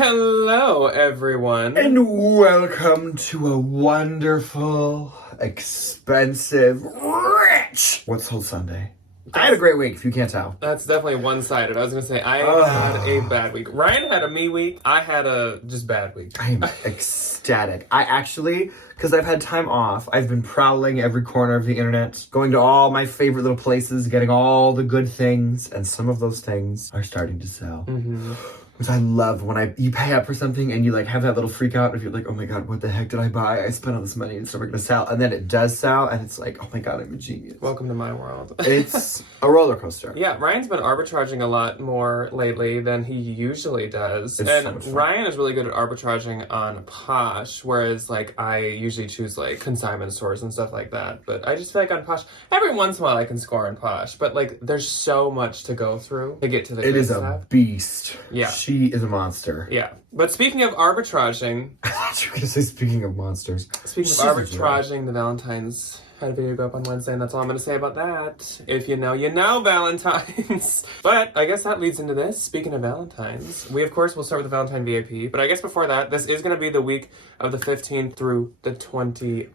Hello, everyone. And welcome to a wonderful, expensive, rich What's Sold Sunday. I had a great week, if you can't tell. That's definitely one-sided. I was going to say, I had a bad week. Ryan had a me week. I had a just bad week. I am ecstatic. I actually, because I've had time off, I've been prowling every corner of the internet, going to all my favorite little places, getting all the good things, and some of those things are starting to sell. Mm-hmm. Which I love when you pay up for something and you like have that little freak out if you're like, oh my god, what the heck did I buy? I spent all this money and it's never gonna sell. And then it does sell and it's like, oh my god, I'm a genius. Welcome to my world. It's a roller coaster. Yeah, Ryan's been arbitraging a lot more lately than he usually does. It's and so much fun. Ryan is really good at arbitraging on Posh, whereas like I usually choose like consignment stores and stuff like that. But I just feel like on Posh, every once in a while I can score on Posh, but like there's so much to go through to get to the good It is stuff. a beast. Yeah. She is a monster. Yeah. But speaking of arbitraging... I thought you were going to say speaking of monsters. Speaking of arbitraging, the Valentines had a video go up on Wednesday, and that's all I'm going to say about that. If you know, Valentines. But I guess that leads into this. Speaking of Valentines, we, of course, will start with the Valentine VIP. But I guess before that, this is going to be the week of the 15th through the 21st.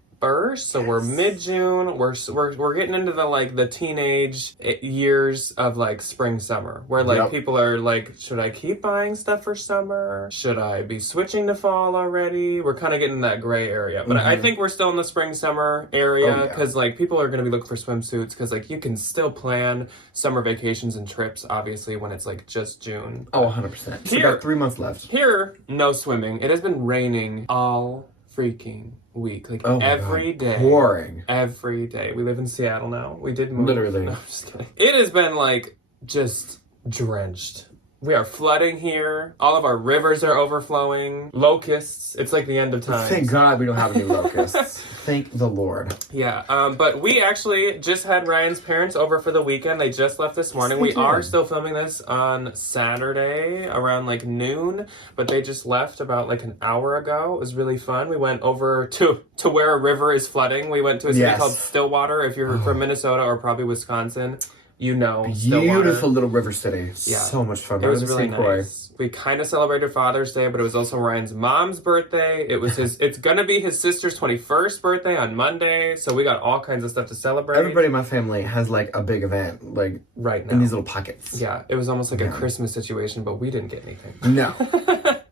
So we're mid-June. We're getting into the teenage years of like spring summer where like people are like, should I keep buying stuff for summer? Should I be switching to fall already? We're kind of getting in that gray area. But I think we're still in the spring summer area because like people are going to be looking for swimsuits because like you can still plan summer vacations and trips obviously when it's like just June. Oh, 100%. So we got 3 months left. Here, no swimming. It has been raining all freaking week, like every day. Pouring. Every day. We live in Seattle now. We did move. Literally. No, I'm just kidding. It has been like just drenched. We are flooding here. All of our rivers are overflowing. Locusts. It's like the end of time. Thank God we don't have any locusts. Thank the Lord. Yeah, but we actually just had Ryan's parents over for the weekend. They just left this morning. We are still filming this on Saturday around like noon, but they just left about like an hour ago. It was really fun. We went over to where a river is flooding. We went to a city called Stillwater. If you're from Minnesota or probably Wisconsin, you know Stillwater. Beautiful little river city. Yeah. So much fun. It was really nice. We kind of celebrated Father's Day, but it was also Ryan's mom's birthday. It was it's gonna be his sister's 21st birthday on Monday, so we got all kinds of stuff to celebrate. Everybody in my family has like a big event, like right now in these little pockets. Yeah, it was almost like a Christmas situation, but we didn't get anything. No.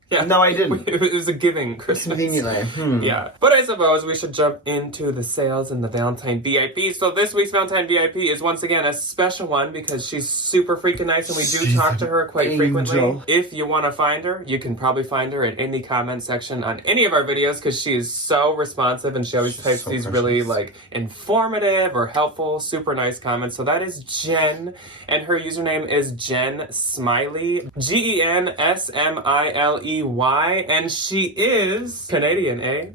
Yeah. No, I didn't. It was a giving Christmas. Conveniently. Yeah. But I suppose we should jump into the sales and the Valentine VIP. So this week's Valentine VIP is once again a special one because she's super freaking nice and we do talk to her quite frequently. If you want to find her, you can probably find her in any comment section on any of our videos because she is so responsive and she always types these really like informative or helpful, super nice comments. So that is Jen and her username is Jen Smiley. GenSmiley. And she is Canadian, eh?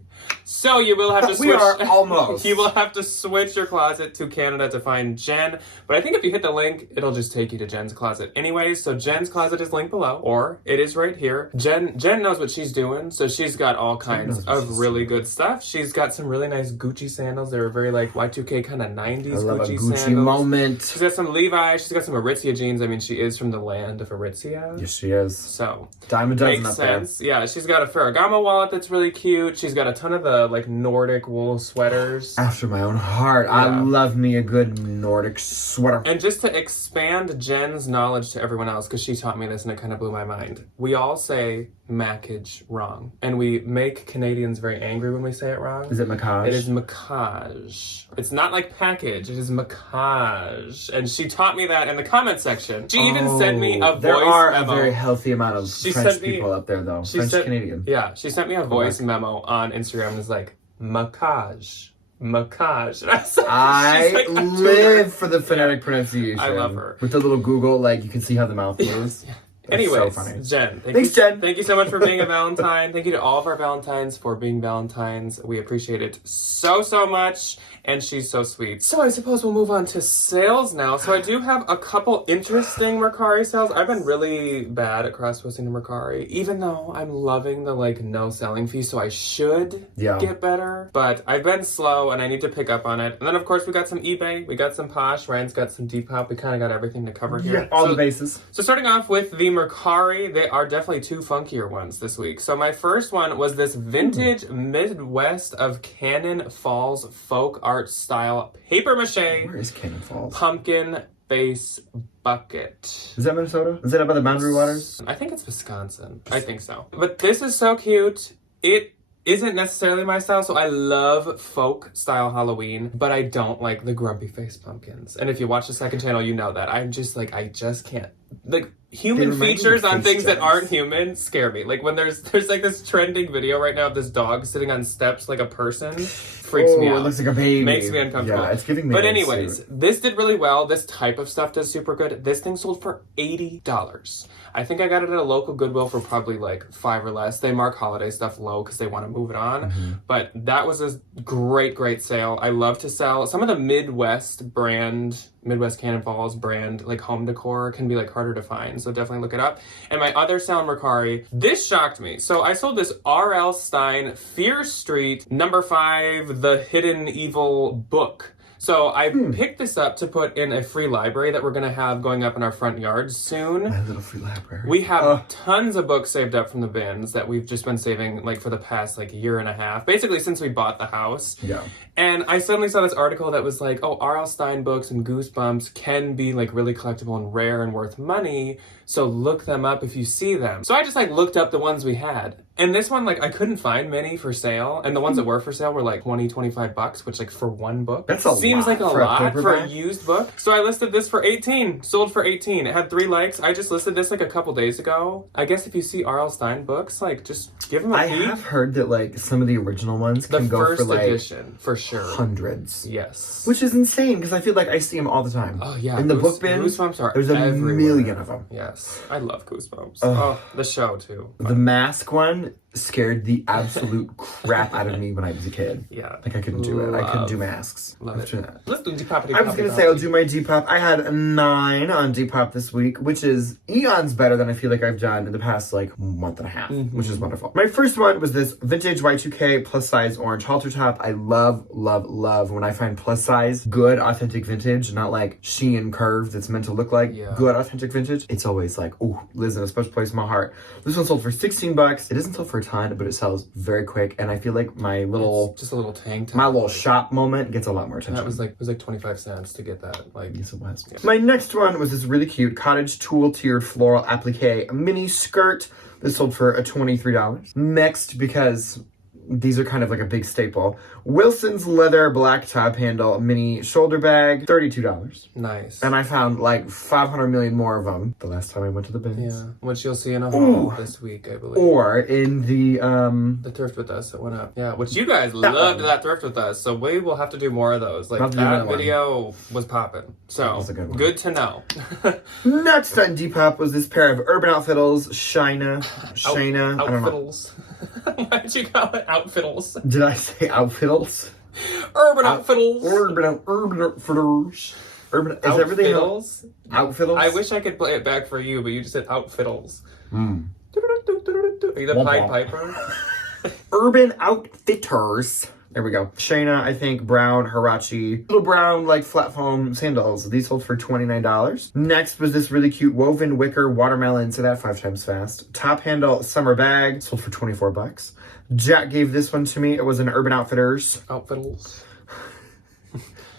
So you will have to switch. We are almost. You will have to switch your closet to Canada to find Jen. But I think if you hit the link, it'll just take you to Jen's closet. Anyways, so Jen's closet is linked below, or it is right here. Jen knows what she's doing, so she's got all kinds of really good stuff. She's got some really nice Gucci sandals. They're very like Y2K kind of 90s I love Gucci a Gucci sandals. moment. She's got some Levi's. She's got some Aritzia jeans. I mean, she is from the land of Aritzia. Yes, she is. So dime a dozen makes up sense. Yeah, she's got a Ferragamo wallet that's really cute. She's got a ton of the like Nordic wool sweaters. After my own heart. Yeah. I love me a good Nordic sweater. And just to expand Jen's knowledge to everyone else, because she taught me this and it kind of blew my mind. We all say mackage wrong. And we make Canadians very angry when we say it wrong. Is it macage? It is macage. It's not like package, it is macage. And she taught me that in the comment section. She even sent me a voice There are memo. a very healthy amount of French people out there though. French-Canadian. Yeah, she sent me a voice memo on Instagram and was like, macage. Macage. I live for the phonetic pronunciation. I love her. With the little Google, like you can see how the mouth moves. Yeah. That's Anyways, so funny. Jen. Jen. Thank you so much for being a Valentine. Thank you to all of our Valentines for being Valentines. We appreciate it so, so much. And she's so sweet. So I suppose we'll move on to sales now. So I do have a couple interesting Mercari sales. I've been really bad at cross-posting to Mercari, even though I'm loving the like no selling fee. So I should get better. But I've been slow and I need to pick up on it. And then of course we got some eBay. We got some Posh. Ryan's got some Depop. We kind of got everything to cover here. Yeah, all the bases. So starting off with the Mercari. They are definitely two funkier ones this week. So my first one was this vintage Midwest of Cannon Falls folk art style paper mache. Where is Cannon Falls? Pumpkin face bucket. Is that Minnesota? Is that up by the Boundary Waters? I think it's Wisconsin. I think so. But this is so cute. It isn't necessarily my style, so I love folk style Halloween, but I don't like the grumpy face pumpkins. And if you watch the second channel, you know that. I'm just like, I just can't. Like, human features on things that aren't human scare me. Like when there's like this trending video right now of this dog sitting on steps like a person. Freaks me out. It looks like a baby. Makes me uncomfortable. Yeah, it's giving me. But anyways, this did really well. This type of stuff does super good. This thing sold for $80. I think I got it at a local Goodwill for probably like $5 or less. They mark holiday stuff low because they want to move it on. But that was a great sale. I love to sell some of the Midwest Cannon Falls brand, like home decor can be like harder to find. So definitely look it up. And my other sale in Mercari, this shocked me. So I sold this R.L. Stine Fear Street #5, The Hidden Evil book. So I picked this up to put in a free library that we're going to have going up in our front yard soon. My little free library. We have tons of books saved up from the bins that we've just been saving like for the past like year and a half, basically since we bought the house. Yeah. And I suddenly saw this article that was like, oh, R.L. Stine books and Goosebumps can be like really collectible and rare and worth money. So look them up if you see them. So I just like looked up the ones we had. And this one, like I couldn't find many for sale. And the ones that were for sale were like $20-25, which like for one book. That's a seems lot like a for a lot for paperback. a used book. So I listed this for $18, sold for $18. It had 3 likes. I just listed this like a couple days ago. I guess if you see R.L. Stine books, like just give them a I peek. have heard that like some of the original ones The can go first for like edition, for sure. hundreds. Yes. Which is insane because I feel like I see them all the time. Oh yeah. In the book bin, Goosebumps are there's a everywhere. million of them. Yes. I love Goosebumps. Oh, the show too. The Mask one scared the absolute crap out of me when I was a kid. Yeah. Like I couldn't do it. I couldn't do masks. Love after it. that. Let's do Depop. I was gonna say I'll do my Depop. I had a 9 on Depop this week, which is eons better than I feel like I've done in the past like month and a half, which is wonderful. My first one was this vintage Y2K plus size orange halter top. I love when I find plus size, good, authentic vintage, not like Shein curve that's meant to look like good, authentic vintage. It's always like, ooh, lives in a special place in my heart. This one sold for $16. It doesn't sell for a ton, but it sells very quick, and I feel like my little just a little tank top. my little shop moment gets a lot more attention. It was like 25 cents to get that. Like yes, it was. Yeah. My next one was this really cute cottage tulle tiered floral applique mini skirt. This sold for $23. Next, because these are kind of like a big staple, Wilson's leather black top handle mini shoulder bag, $32. Nice. And I found like 500 million more of them the last time I went to the bins. Yeah, which you'll see in a haul this week, I believe. Or in the Thrift with us that went up. Yeah, which you guys loved that thrift with us, so we will have to do more of those. Like that video was popping. So was a good one. Good to know. Next on Depop was this pair of Urban Outfitters Shayna. I don't know. Outfittles. Why'd you call it Outfittles? Did I say Outfitters? Urban Outfittles. Urban Outfitters. Urban. Is everything else? Outfitters. I wish I could play it back for you, but you just said Outfittles. Are you the Pied Piper? Urban Outfitters. There we go. Shayna, I think, brown Hirachi. Little brown, like, flat foam sandals. These sold for $29. Next was this really cute woven wicker watermelon. Say that 5 times fast. Top handle summer bag. Sold for $24. Jack gave this one to me. It was an Urban Outfitters. Outfittles.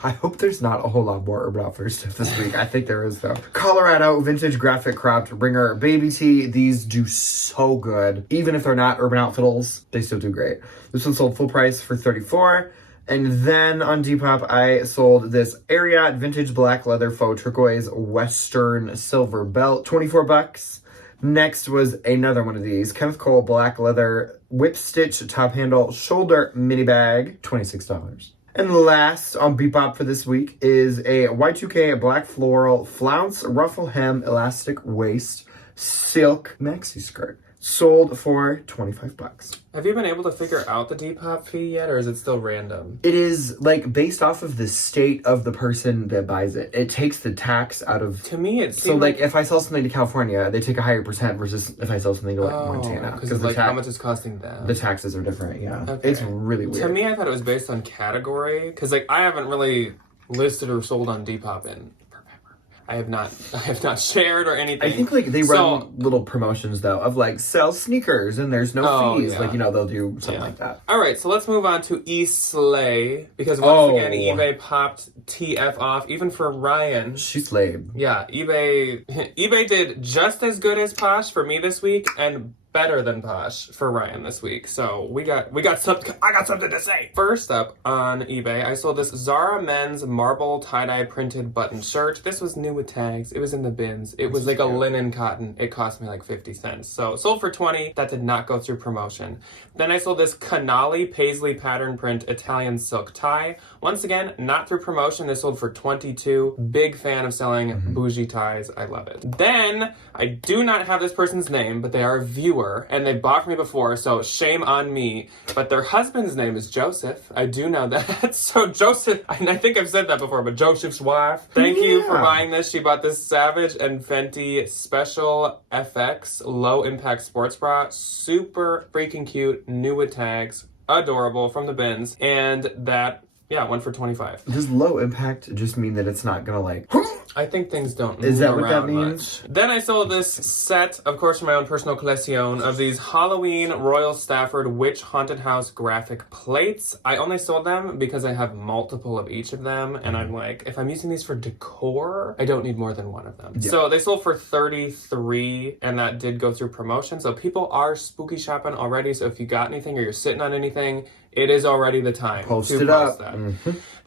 I hope there's not a whole lot more Urban Outfitters stuff this week. I think there is, though. Colorado vintage graphic cropped ringer baby tee. These do so good. Even if they're not Urban Outfitters, they still do great. This one sold full price for $34. And then on Depop, I sold this Ariat vintage black leather faux turquoise western silver belt, $24. Next was another one of these, Kenneth Cole black leather whip stitch top handle shoulder mini bag, $26. And last on Bebop for this week is a Y2K black floral flounce ruffle hem elastic waist silk maxi skirt. Sold for $25. Have you been able to figure out the Depop fee yet, or is it still random? It is like based off of the state of the person that buys it. It takes the tax out of. To me, it seems so like if I sell something to California, they take a higher percent versus if I sell something to like Montana, because like how much is costing them. The taxes are different. Yeah, okay. It's really weird. To me, I thought it was based on category, because like I haven't really listed or sold on Depop in forever. I have not shared or anything. I think like they run little promotions though of like sell sneakers and there's no fees. Yeah. Like, they'll do something like that. All right, so let's move on to eSlay because once again eBay popped TF off even for Ryan. She's lame. Yeah, eBay did just as good as Posh for me this week and better than Posh for Ryan this week. So we got something. I got something to say. First up on eBay, I sold this Zara men's marble tie-dye printed button shirt. This was new with tags. It was in the bins. It was like a linen cotton. It cost me like 50 cents. So sold for 20. That did not go through promotion. Then I sold this Canali paisley pattern print Italian silk tie. Once again, not through promotion. This sold for 22. Big fan of selling bougie ties. I love it. Then I do not have this person's name, but they are a viewer. And they bought from me before, so shame on me. But their husband's name is Joseph. I do know that. So Joseph, and I think I've said that before, but Joseph's wife, thank you for buying this. She bought this Savage and Fenty Special FX Low Impact Sports Bra. Super freaking cute, new with tags, adorable from the bins. And that, went for 25. Does low impact just mean that it's not gonna like... I think things don't Is move that what around that means? much. Then I sold this set, of course, from my own personal collection of these Halloween Royal Stafford Witch Haunted House graphic plates. I only sold them because I have multiple of each of them, and I'm like, if I'm using these for decor, I don't need more than one of them. Yeah. So they sold for 33, and that did go through promotion. So people are spooky shopping already. So if you got anything or you're sitting on anything, it is already the time to post that.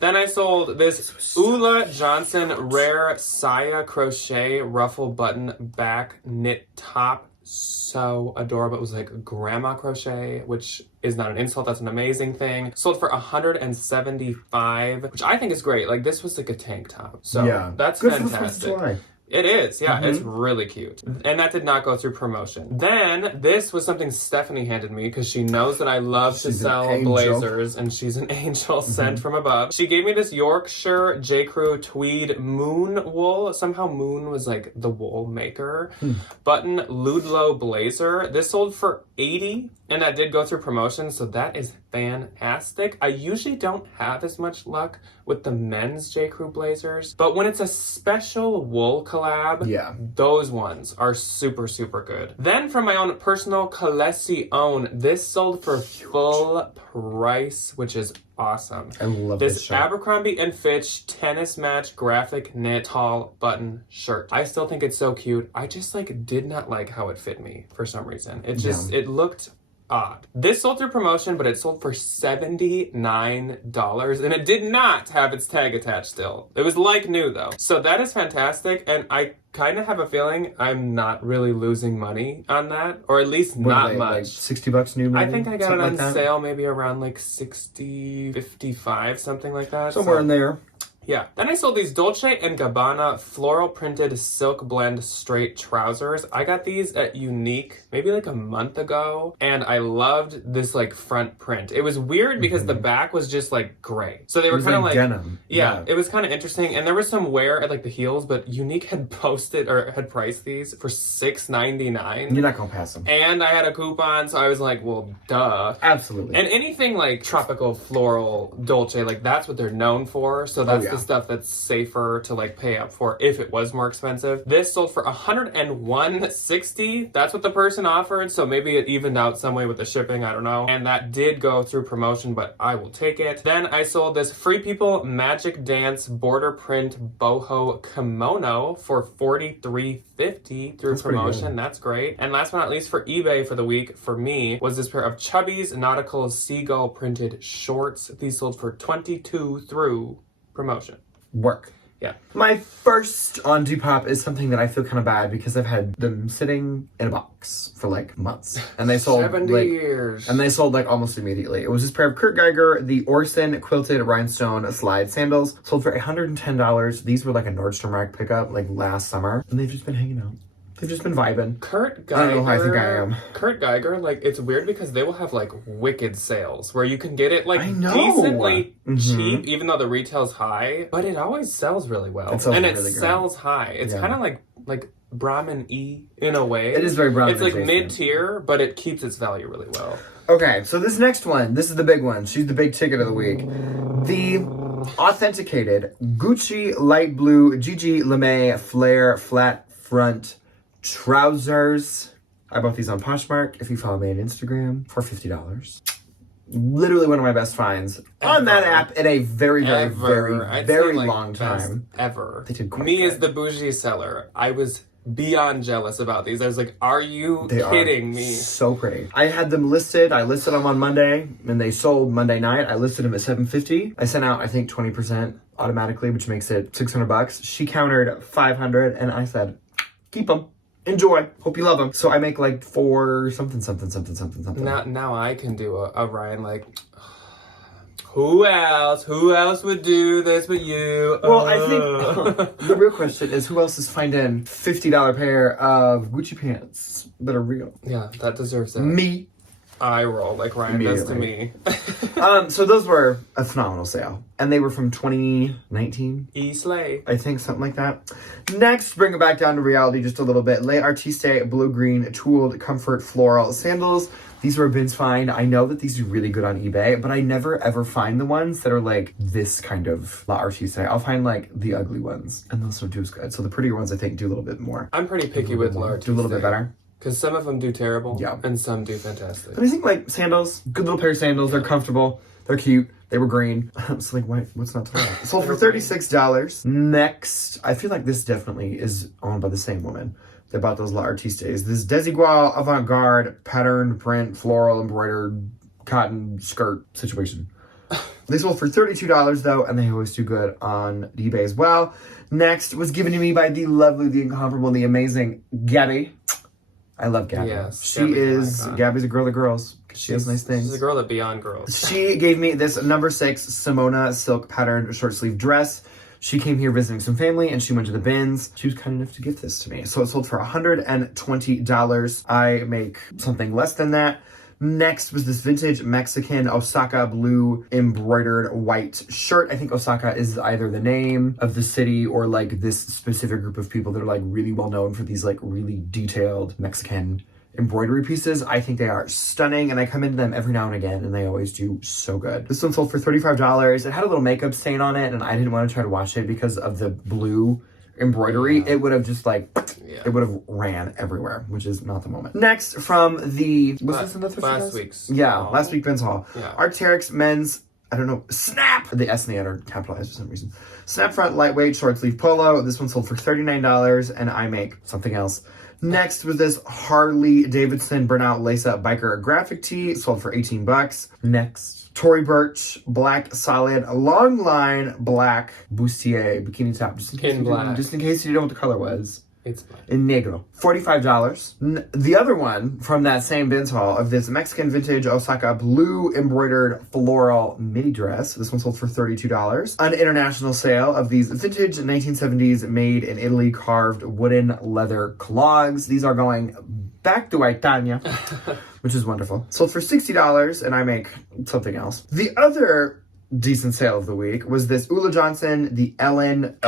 Then I sold this Ula Johnson Rare Saya Crochet Ruffle Button Back Knit Top. So adorable. It was like grandma crochet, which is not an insult. That's an amazing thing. Sold for $175, which I think is great. Like, this was like a tank top. So that's good, fantastic. It is, it's really cute. And that did not go through promotion. Then, this was something Stephanie handed me because she knows that I love to sell blazers, and she's an angel sent from above. She gave me this Yorkshire J. Crew tweed moon wool. Somehow moon was like the wool maker. Button Ludlow blazer. This sold for $80, and that did go through promotion, so that is fantastic. I usually don't have as much luck with the men's J. Crew blazers, but when it's a special wool collab, those ones are super, super good. Then from my own personal collection, this sold for full price, which is awesome. I love this shirt. Abercrombie & Fitch tennis match graphic knit tall button shirt. I still think it's so cute. I just did not like how it fit me for some reason. It just, it looked odd. This sold through promotion, but it sold for $79, and it did not have its tag attached still. It was like new though. So that is fantastic, and I kind of have a feeling I'm not really losing money on that, or at least not much. Like $60 new? Maybe? I think I got it on sale maybe around like 60, 55, something like that. Somewhere in there. Yeah. Then I sold these Dolce & Gabbana floral printed silk blend straight trousers. I got these at Unique maybe like a month ago, and I loved this like front print. It was weird because the back was just like gray. So they were kind of like denim. Yeah, it was kind of interesting, and there was some wear at like the heels, but Unique had posted or had priced these for $6.99. You're not gonna pass them. And I had a coupon, so I was like, well, duh. Absolutely. And anything like tropical floral Dolce, like that's what they're known for. So that's the stuff that's safer to like pay up for if it was more expensive. This sold for $101.60. That's what the person offered, so maybe it evened out some way with the shipping, I don't know. And that did go through promotion, but I will take it. Then I sold this Free People Magic Dance border print boho kimono for $43.50 through promotion. That's great. And last but not least, for eBay for the week for me was this pair of Chubby's Nautical Seagull printed shorts. These sold for $22 through promotion. Work. Yeah. My first on Depop is something that I feel kind of bad because I've had them sitting in a box for like months. And they sold 70 years. And they sold like almost immediately. It was this pair of Kurt Geiger, the Orson quilted rhinestone slide sandals. Sold for $110. These were like a Nordstrom Rack pickup like last summer. And they've just been hanging out. They've just been vibing. Kurt Geiger. I don't know how I think I am. Kurt Geiger, like, it's weird because they will have, like, wicked sales where you can get it, like, decently cheap, even though the retail's high, but it always sells really well. It sells high. It's kind of like Brahmin-y in a way. It is very Brahmin. It's, like, mid-tier, but it keeps its value really well. Okay, so this next one, this is the big one. She's the big ticket of the week. The authenticated Gucci light blue Gigi Lame flare flat front trousers. I bought these on Poshmark. If you follow me on Instagram, for $50. Literally one of my best finds on that app in a very long time. Ever. They did quite me good. as the bougie seller, I was beyond jealous about these. I was like, are you kidding me? So pretty. I had them listed. I listed them on Monday and they sold Monday night. I listed them at $750. I sent out, I think, 20% automatically, which makes it $600. She countered $500 and I said, keep them. Enjoy. Hope you love them. So I make like $4 something. Now I can do a Ryan like, who else would do this but you? Well, I think the real question is who else is finding $50 pair of Gucci pants that are real? Yeah, that deserves it. Me. I roll like Ryan does to me. So those were a phenomenal sale. And they were from 2019. E-Slay. I think something like that. Next, bring it back down to reality just a little bit. Les Artistes blue-green tooled comfort floral sandals. These were Bin's find. I know that these are really good on eBay, but I never ever find the ones that are like this kind of La Artiste. I'll find like the ugly ones, and those don't do as good. So the prettier ones I think do a little bit more. I'm pretty picky with La Artiste. Do a little bit better. Because some of them do terrible, yeah, and some do fantastic. But I think like sandals, good little pair of sandals. They're comfortable. They're cute. They were green. So like, what's not to like? Sold for $36. Next, I feel like this definitely is owned by the same woman that bought those La Artistes. This Desigual avant-garde patterned print floral embroidered cotton skirt situation. They sold for $32 though, and they always do good on eBay as well. Next was given to me by the lovely, the incomparable, the amazing Gabby. I love Gabby. Yes, Gabby's a girl of girls. She has nice things. She's a girl that beyond girls. She gave me this number 6 Simona silk patterned short sleeve dress. She came here visiting some family and she went to the bins. She was kind enough to gift this to me. So it sold for $120. I make something less than that. Next was this vintage Mexican Osaka blue embroidered white shirt. I think Osaka is either the name of the city or like this specific group of people that are like really well known for these like really detailed Mexican embroidery pieces. I think they are stunning and I come into them every now and again and they always do so good. This one sold for $35. It had a little makeup stain on it and I didn't want to try to wash it because of the blue embroidery. Yeah. It would have just like, it would have ran everywhere, which is not the moment. Next from the, this in the last week's? Yeah, last week Ben's haul. Yeah. Arc'teryx men's, I don't know, Snap! The S and the N are capitalized for some reason. Snap front lightweight short sleeve polo. This one sold for $39 and I make something else. Next was this Harley Davidson burnout lace-up biker graphic tee. Sold for $18. Next, Tory Burch black solid long line black bustier bikini top. Just in case you didn't know what the color was. It's black. In negro. $45. The other one from that same Ben's haul of this Mexican vintage Osaka blue embroidered floral midi dress. This one sold for $32. An international sale of these vintage 1970s made in Italy carved wooden leather clogs. These are going back to Itania, which is wonderful. Sold for $60 and I make something else. The other decent sale of the week was this Ulla Johnson, the Ellen.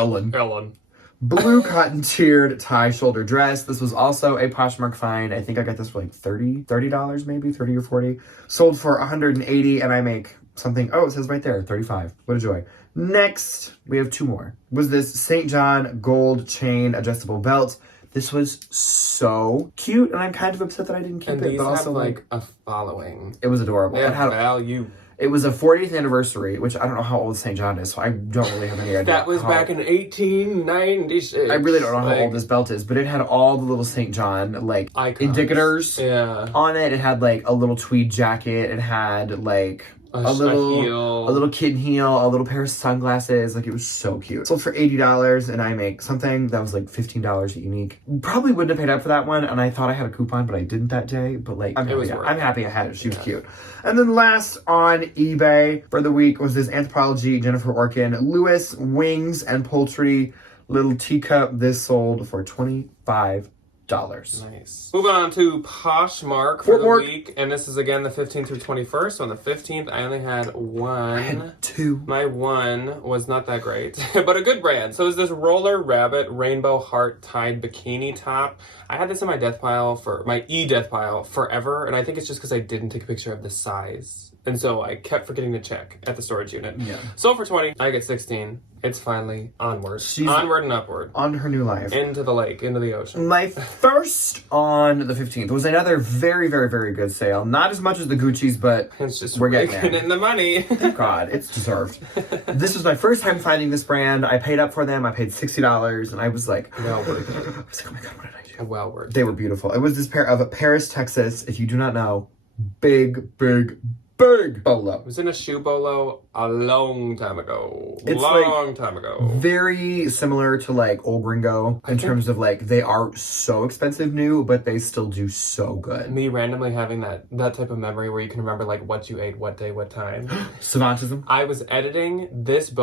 Blue cotton tiered tie shoulder dress. This was also a Poshmark find. I think I got this for like $30 maybe, 30 or 40. Sold for $180 and I make something. Oh, it says right there, 35. What a joy. Next, we have 2 more. Was this St. John gold chain adjustable belt. This was so cute and I'm kind of upset that I didn't keep and it. These but also have like a following. It was adorable. They have value. It was a 40th anniversry, which I don't know how old St. John is, so I don't really have any idea. That was back in 1896. I really don't know how old this belt is, but it had all the little St. John, like, icons. Indicators on it. It had, like, a little tweed jacket. It had, like, a little kitten heel, a little pair of sunglasses. Like, it was so cute. Sold for $80 and I make something that was like $15 unique. Probably wouldn't have paid up for that one and I thought I had a coupon but I didn't that day. But like, I'm happy I had it. She was cute. And then last on eBay for the week was this Anthropology Jennifer Orkin Lewis wings and poultry little teacup. This sold for $25. Nice. Moving on to Poshmark for the week, and this is again the 15th through 21st. So on the 15th, I only had one. I had 2. My one was not that great, but a good brand. So it's this Roller Rabbit Rainbow Heart Tied Bikini Top. I had this in my death pile for my death pile forever, and I think it's just because I didn't take a picture of the size And so I kept forgetting to check at the storage unit. Yeah. Sold for 20. I get 16. It's finally onward. She's onward and upward. On her new life. Into the lake, into the ocean. My first on the 15th was another very, very, very good sale. Not as much as the Gucci's, but It's just we're getting raking there. in the money. Thank God, it's deserved. This was my first time finding this brand. I paid up for them. I paid $60, and I was like, Well worth it. I was like, oh my God, what did I do? Well worth it. They were beautiful. It was this pair of Paris, Texas. If you do not know, big, big, big bolo. I was in a shoe bolo a long time ago. It's long time ago. Very similar to like Old Gringo in terms of like they are so expensive new, but they still do so good. Me randomly having that type of memory where you can remember like what you ate, what day, what time. Savantism. I was editing this shoe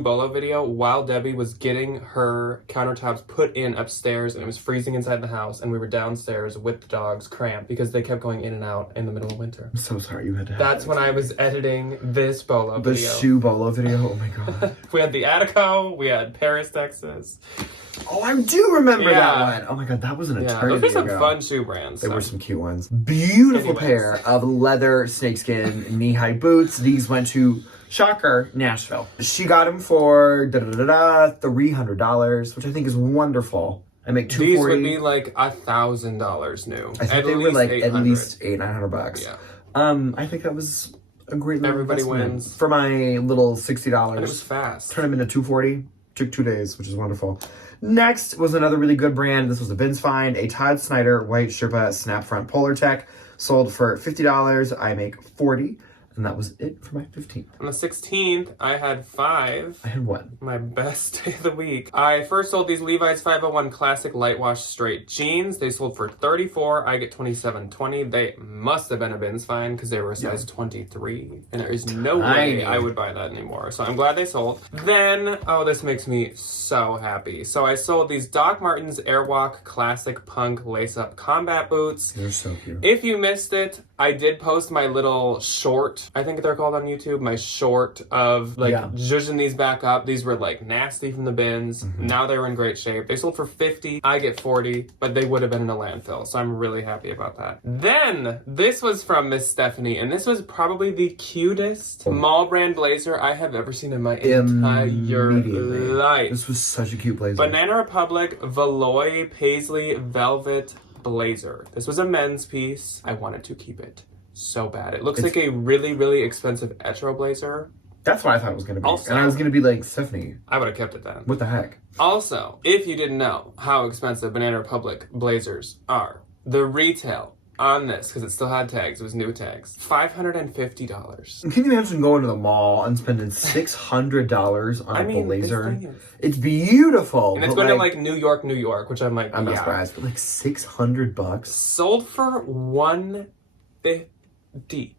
bolo video, while Debbie was getting her countertops put in upstairs, and it was freezing inside the house, and we were downstairs with the dogs cramped because they kept going in and out in the middle of winter. I'm so sorry you had to have That's when I was editing this bolo the video. shoe bolo video. Oh my God. We had the Attico, we had Paris, Texas. Oh, I do remember Yeah. that one. Oh my God, that was an Yeah, eternity those were some ago. fun shoe brands. They so. were some cute ones. Beautiful Anyways. pair of leather snakeskin knee-high boots. These went to, shocker, Nashville. She got them for $300, which I think is wonderful. I make $240. These would be like $1,000 new. I think they were like at 800. least $800-900. Yeah. I think that was a great little Everybody investment. wins. For my little $60. And it was fast. Turn them into $240. Took 2 days, which is wonderful. Next was another really good brand. This was a Bins find, a Todd Snyder white Sherpa snap front Polar Tech. Sold for $50. I make $40. And that was it for my 15th. On the 16th, I had 5. I had 1. My best day of the week. I first sold these Levi's 501 Classic Light Wash Straight Jeans. They sold for $34. I get $27.20. They must have been a Bins find because they were a size 23. And there is no Tiny. way I would buy that anymore. So I'm glad they sold. Then, oh, this makes me so happy. So I sold these Doc Martens Airwalk Classic Punk Lace-Up Combat Boots. They're so cute. If you missed it, I did post my little short, I think they're called on YouTube, my short of like zhuzhing these back up. These were like nasty from the bins. Now they were in great shape. They sold for $50. I get $40, but they would have been in a landfill. So I'm really happy about that. Then this was from Miss Stephanie, and this was probably the cutest mall brand blazer I have ever seen in my entire life. This was such a cute blazer. Banana Republic Veloy Paisley Velvet Blazer. This was a men's piece. I wanted to keep it so bad. It looks like a really, really expensive Etro blazer. That's what I thought it was going to be. Also- and I was going to be like, Stephanie, I would have kept it then. what the heck? Also, if you didn't know how expensive Banana Republic blazers are, the retail on this, because it still had tags, it was new tags, $550. Can you imagine going to the mall and spending $600 on a blazer? this thing is- It's beautiful. And it's but, going to like New York, which I'm like, I'm not yeah. surprised, but like $600. Sold for $150.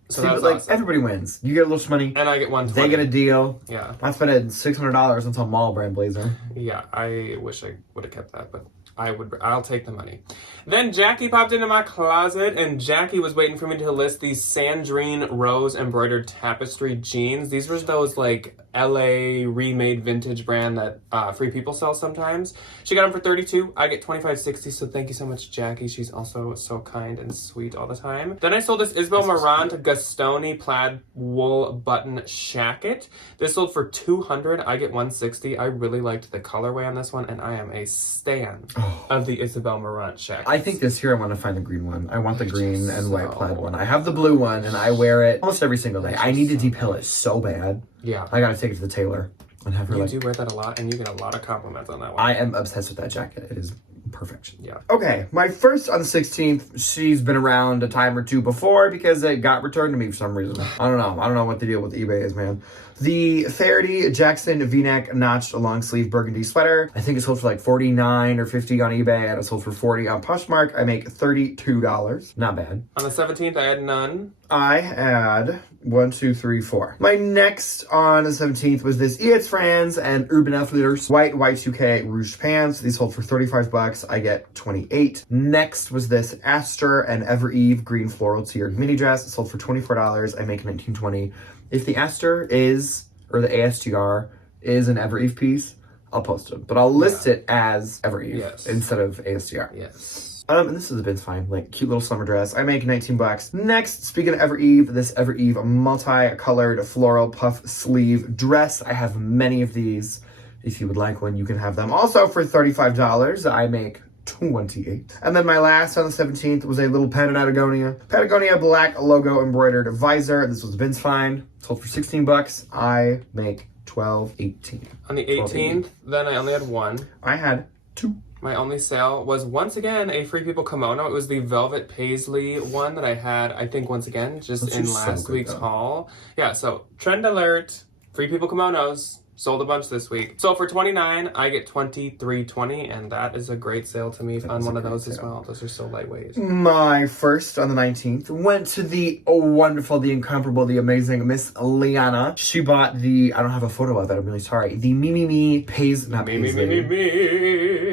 So See, that but was like awesome. everybody wins. You get a little money. And I get $120. They get a deal. Yeah. I spent $600 on some mall brand blazer. Yeah, I wish I would have kept that, but I'll take the money. Then Jackie popped into my closet, and Jackie was waiting for me to list these Sandrine Rose embroidered tapestry jeans. These were those like LA remade vintage brand that Free People sell sometimes. She got them for $32. I get $25.60. So thank you so much, Jackie. She's also so kind and sweet all the time. Then I sold this Isabel Marant Gastoni plaid wool button shacket. This sold for $200. I get $160. I really liked the colorway on this one, and I am a stan of the Isabel Marant shacket. I think this year I want to find the green one. I want the green and white plaid one. I have the blue one and I wear it almost every single day. I need to depill it so bad. Yeah. I gotta take it to the tailor and have her You like. do wear that a lot, and you get a lot of compliments on that one. I am obsessed with that jacket. It is perfection. Yeah. Okay, my first on the 16th, she's been around a time or two before because it got returned to me for some reason. I don't know what the deal with eBay is, man. The Faraday Jackson V-neck notched long sleeve burgundy sweater. I think it sold for like $49 or $50 on eBay, and it sold for $40 on Poshmark. I make $32. Not bad. On the 17th, I had none. I had 1, 2, 3, 4. My next on the 17th was this It's Franz and Urban Outfitters white Y2K ruched pants. These sold for $35. I get $28. Next was this Astor and Ever Eve green floral tiered mini dress. It sold for $24. I make $19.20. If the Astor is, or the ASTR is an Ever Eve piece, I'll post it. But I'll list it as Ever Eve instead of ASTR. Yes. And this has been fine. Like, cute little summer dress. I make 19 bucks. Next, speaking of Ever Eve, this Ever Eve multi-colored floral puff sleeve dress. I have many of these. If you would like one, you can have them. Also, for $35, I make 28. And then my last on the 17th was a little Patagonia black logo embroidered visor. This was Vince find. Sold for 16 bucks. I make 12.18. On the 18th, then I only had one. I had two. My only sale was once again a Free People kimono. It was the velvet paisley one that I had, I think, once again, just in last week's haul. Yeah, so trend alert, Free People kimonos. Sold a bunch this week. So for $29, I get $23.20, and that is a great sale to me on one of those as well. Those are so lightweight. My first on the 19th went to the wonderful, the incomparable, the amazing Miss Liana. She bought the, I don't have a photo of it, I'm really sorry, the paisley.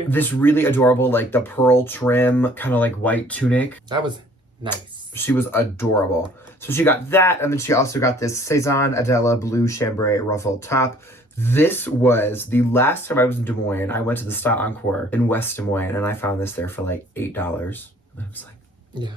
This really adorable, like the pearl trim, kind of like white tunic. That was nice. She was adorable. So she got that, and then she also got this Cezanne Adela blue chambray ruffled top. This was the last time I was in Des Moines. I went to the Style Encore in West Des Moines, and I found this there for like $8. And I was like, yeah.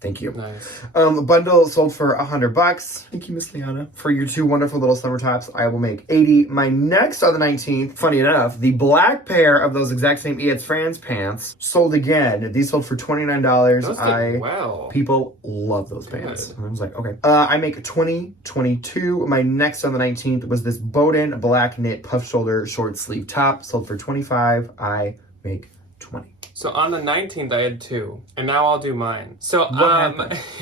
Thank you. Nice. Bundle sold for $100. Thank you, Miss Liana. For your two wonderful little summer tops, I will make 80. My next on the 19th, funny enough, the black pair of those exact same It's Fran's pants sold again. These sold for $29. Those did well. People love those pants. And I was like, okay. I make 22. My next on the 19th was this Bowden black knit puff shoulder short sleeve top. Sold for $25. I make 20. So on the 19th, I had two, and now I'll do mine. So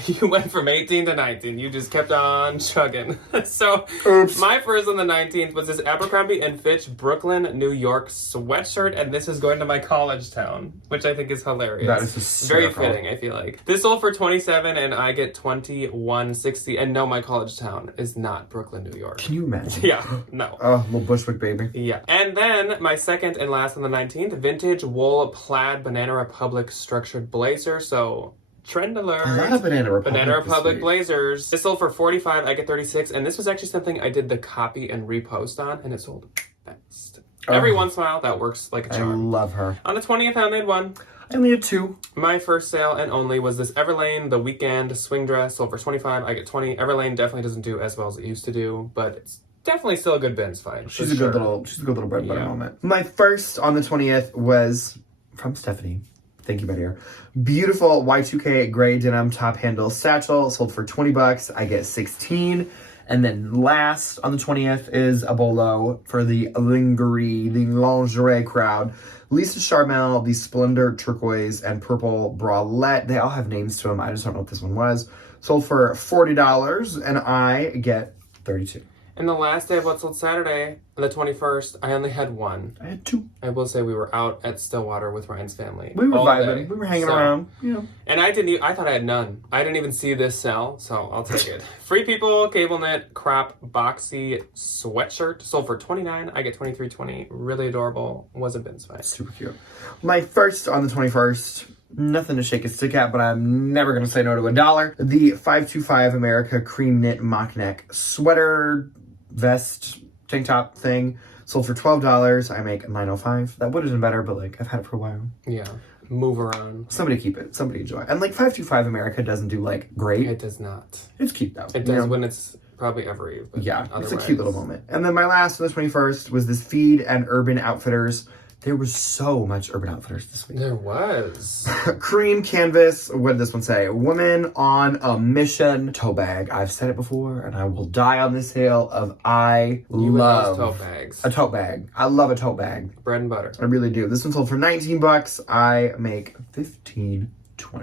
you went from 18 to 19. You just kept on chugging. So Oops. My first on the 19th was this Abercrombie & Fitch Brooklyn, New York sweatshirt, and this is going to my college town, which I think is hilarious. That is very fitting, I feel like. This sold for $27, and I get $21.60. And no, my college town is not Brooklyn, New York. Can you imagine? Yeah, no. Oh, little Bushwick baby. Yeah. And then my second and last on the 19th, vintage wool plaid Banana Republic structured blazer. So trend alert. I love Banana Republic. Banana Republic blazers. This sold for $45. I get $36. And this was actually something I did the copy and repost on, and it sold fast. Every once in a while, that works like a charm. I love her. On the 20th, I only had one. I only had two. My first sale and only was this Everlane The Weekend swing dress. Sold for $25. I get $20. Everlane definitely doesn't do as well as it used to do, but it's definitely still a good Ben's find. She's a good little bread butter moment. My first on the 20th was from Stephanie. Thank you, my dear. Beautiful Y2K gray denim top handle satchel. Sold for $20. I get 16. And then last on the 20th is a bolo for the lingerie, the lingerie crowd. Lisa Charmel, the Splendor turquoise and purple bralette. They all have names to them. I just don't know what this one was. Sold for $40, and I get 32. And the last day of What Sold Saturday, the 21st, I only had one. I had two. I will say we were out at Stillwater with Ryan's family. We were all vibing. day. We were hanging around. Yeah. And I thought I had none. I didn't even see this sell, so I'll take it. Free People cable knit crop boxy sweatshirt sold for $29. I get $23.20. Really adorable. Wasn't Ben's find. Super cute. My first on the 21st. Nothing to shake a stick at, but I'm never going to say no to $1. The 525 America cream knit mock neck sweater vest tank top thing sold for $12. I make $9.05. That would have been better, but like I've had it for a while. Yeah. Move around. Somebody keep it. Somebody enjoy it. And like 525 America doesn't do like great. It does not. It's cute though. It does when it's probably every Eve. Yeah, it's a cute little moment. And then my last on the 21st was this Feed and Urban Outfitters. There was so much Urban Outfitters this week. There was. Cream canvas. What did this one say? Woman on a mission. Tote bag. I've said it before, and I will die on this hill of I love tote bags. A tote bag. I love a tote bag. Bread and butter. I really do. This one sold for $19. I make $15.20.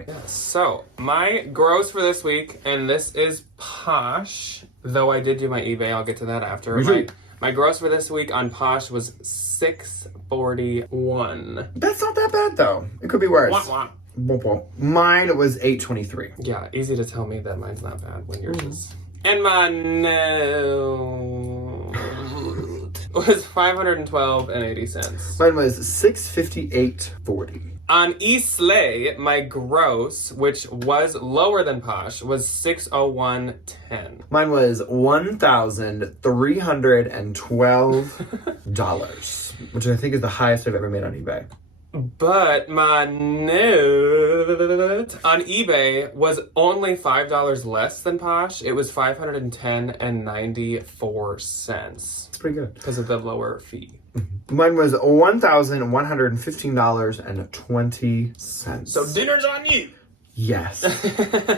Yeah. So my gross for this week, and this is Posh. Though I did do my eBay, I'll get to that after. My gross for this week on Posh was $641. That's not that bad though. It could be worse. Wah, wah. Mine was $823. Yeah, easy to tell me that mine's not bad when yours is. And my note was $512.80. Mine was $658.40. On Eastleigh, my gross, which was lower than Posh, was $601.10. Mine was $1,312, which I think is the highest I've ever made on eBay. But my note on eBay was only $5 less than Posh. It was $510.94 It's pretty good. because of the lower fee. Mine was $1,115.20. So dinner's on you. Yes.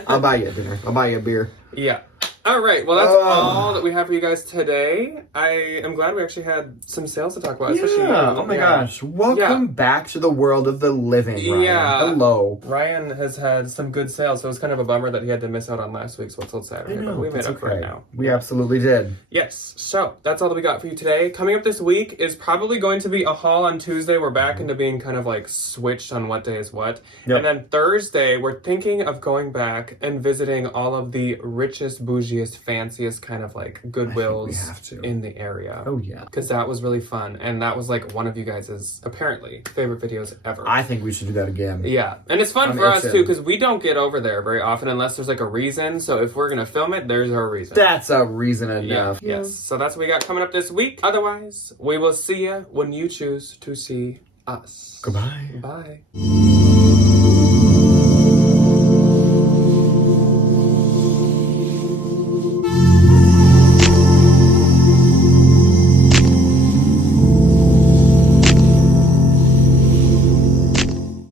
I'll buy you a dinner. I'll buy you a beer. Yeah. All right. Well, that's all that we have for you guys today. I am glad we actually had some sales to talk about. Especially Oh my gosh. Welcome back to the world of the living, Ryan. Yeah. Hello. Ryan has had some good sales, so it was kind of a bummer that he had to miss out on last week's What's Sold Saturday. But we made up for it now. We absolutely did. Yes. So that's all that we got for you today. Coming up this week is probably going to be a haul on Tuesday. We're back into being kind of like switched on what day is what. Yep. And then Thursday, we're thinking of going back and visiting all of the richest, bougiest, fanciest kind of like Goodwills in the area. Oh, yeah. Because that was really fun. And that was like one of you guys' apparently favorite videos ever. I think we should do that again. Yeah. And it's fun for us too because we don't get over there very often unless there's like a reason. So if we're going to film it, there's our reason. That's a reason enough. Yeah. Yes. So that's what we got coming up this week. Otherwise, we will see you when you choose to see us. Goodbye. Bye.